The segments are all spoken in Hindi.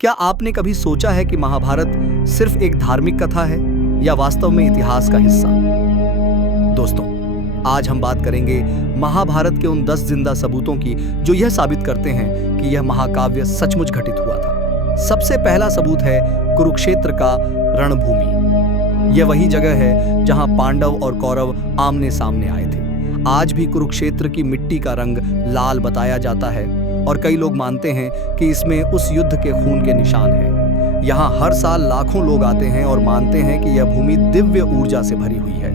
क्या आपने कभी सोचा है कि महाभारत सिर्फ एक धार्मिक कथा है या वास्तव में इतिहास का हिस्सा? दोस्तों, आज हम बात करेंगे महाभारत के उन 10 जिंदा सबूतों की जो यह साबित करते हैं कि यह महाकाव्य सचमुच घटित हुआ था। सबसे पहला सबूत है कुरुक्षेत्र का रणभूमि। यह वही जगह है जहां पांडव और कौरव आमने सामने आए थे। आज भी कुरुक्षेत्र की मिट्टी का रंग लाल बताया जाता है और कई लोग मानते हैं कि इसमें उस युद्ध के खून के निशान हैं। यहाँ हर साल लाखों लोग आते हैं और मानते हैं कि यह भूमि दिव्य ऊर्जा से भरी हुई है।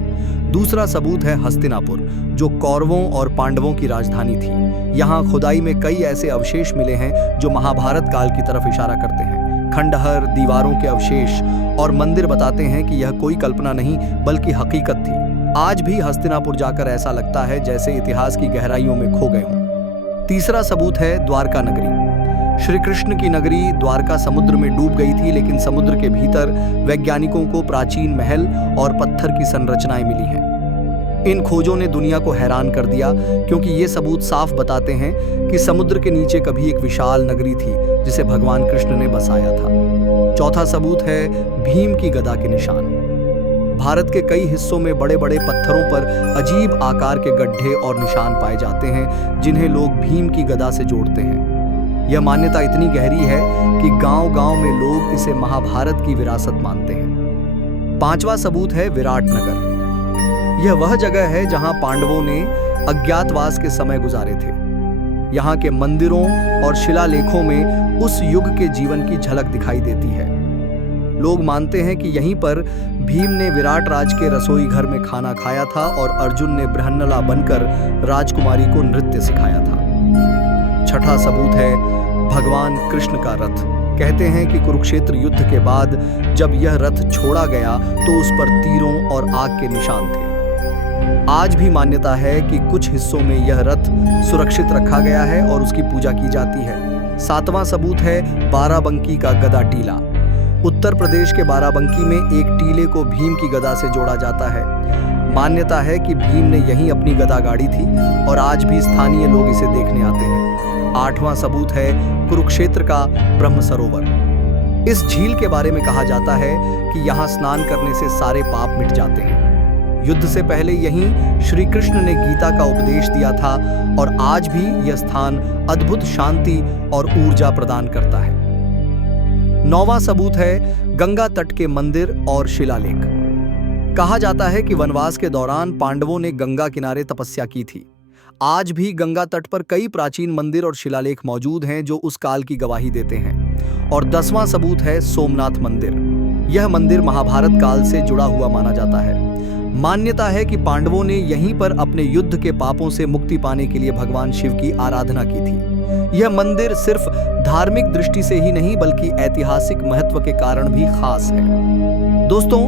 दूसरा सबूत है हस्तिनापुर, जो कौरवों और पांडवों की राजधानी थी। यहाँ खुदाई में कई ऐसे अवशेष मिले हैं जो महाभारत काल की तरफ इशारा करते हैं। खंडहर, दीवारों के अवशेष और मंदिर बताते हैं कि यह कोई कल्पना नहीं बल्कि हकीकत थी। आज भी हस्तिनापुर जाकर ऐसा लगता है जैसे इतिहास की गहराइयों में खो गए हों। तीसरा सबूत है द्वारका नगरी। श्री कृष्ण की नगरी द्वारका समुद्र में डूब गई थी, लेकिन समुद्र के भीतर वैज्ञानिकों को प्राचीन महल और पत्थर की संरचनाएं मिली हैं। इन खोजों ने दुनिया को हैरान कर दिया, क्योंकि ये सबूत साफ बताते हैं कि समुद्र के नीचे कभी एक विशाल नगरी थी जिसे भगवान कृष्ण ने बसाया था। चौथा सबूत है भीम की गदा के निशान। भारत के कई हिस्सों में बड़े बड़े पत्थरों पर अजीब आकार के गड्ढे और निशान पाए जाते हैं, जिन्हें लोग भीम की गदा से जोड़ते हैं। यह मान्यता इतनी गहरी है कि गांव-गांव में लोग इसे महाभारत की विरासत मानते हैं। पांचवा सबूत है विराटनगर। यह वह जगह है जहां पांडवों ने अज्ञातवास के समय गुजारे थे। यहाँ के मंदिरों और शिलालेखों में उस युग के जीवन की झलक दिखाई देती है। लोग मानते हैं कि यहीं पर भीम ने विराट राज के रसोई घर में खाना खाया था और अर्जुन ने बृहन्नला बनकर राजकुमारी को नृत्य सिखाया था। छठा सबूत है भगवान कृष्ण का रथ। कहते हैं कि कुरुक्षेत्र युद्ध के बाद जब यह रथ छोड़ा गया तो उस पर तीरों और आग के निशान थे। आज भी मान्यता है कि कुछ हिस्सों में यह रथ सुरक्षित रखा गया है और उसकी पूजा की जाती है। सातवां सबूत है बाराबंकी का गदा टीला। उत्तर प्रदेश के बाराबंकी में एक टीले को भीम की गदा से जोड़ा जाता है। मान्यता है कि भीम ने यहीं अपनी गदा गाड़ी थी और आज भी स्थानीय लोग इसे देखने आते हैं। आठवां सबूत है कुरुक्षेत्र का ब्रह्म सरोवर। इस झील के बारे में कहा जाता है कि यहाँ स्नान करने से सारे पाप मिट जाते हैं। युद्ध से पहले यहीं श्री कृष्ण ने गीता का उपदेश दिया था और आज भी यह स्थान अद्भुत शांति और ऊर्जा प्रदान करता है। नौवां सबूत है गंगा तट के मंदिर और शिलालेख। कहा जाता है कि वनवास के दौरान पांडवों ने गंगा किनारे तपस्या की थी। आज भी गंगा तट पर कई प्राचीन मंदिर और शिलालेख मौजूद हैं जो उस काल की गवाही देते हैं। और 10वां सबूत है सोमनाथ मंदिर। यह मंदिर महाभारत काल से जुड़ा हुआ माना जाता है। मान्यता है कि पांडवों ने यहीं पर अपने युद्ध के पापों से मुक्ति पाने के लिए भगवान शिव की आराधना की थी। यह मंदिर सिर्फ धार्मिक दृष्टि से ही नहीं बल्कि ऐतिहासिक महत्व के कारण भी खास है। दोस्तों,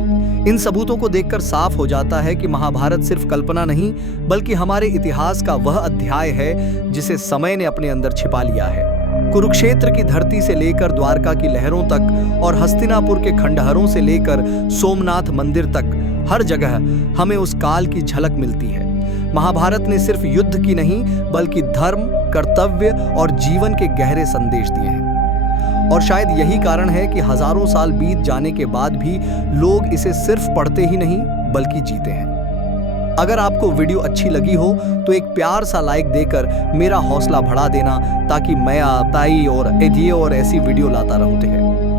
इन सबूतों को देखकर साफ हो जाता है कि महाभारत सिर्फ कल्पना नहीं बल्कि हमारे इतिहास का वह अध्याय है जिसे समय ने अपने अंदर छिपा लिया है। कुरुक्षेत्र की धरती से लेकर द्वारका की लहरों तक और हस्तिनापुर के खंडहरों से लेकर सोमनाथ मंदिर तक हर जगह हमें उस काल की झलक मिलती है। महाभारत ने सिर्फ युद्ध की नहीं बल्कि धर्म, कर्तव्य और जीवन के गहरे संदेश दिए हैं। और शायद यही कारण है कि हजारों साल बीत जाने के बाद भी लोग इसे सिर्फ पढ़ते ही नहीं बल्कि जीते हैं। अगर आपको वीडियो अच्छी लगी हो तो एक प्यार सा लाइक देकर मेरा हौसला बढ़ा देना, ताकि मैं और ऐसी वीडियो लाता रहूं।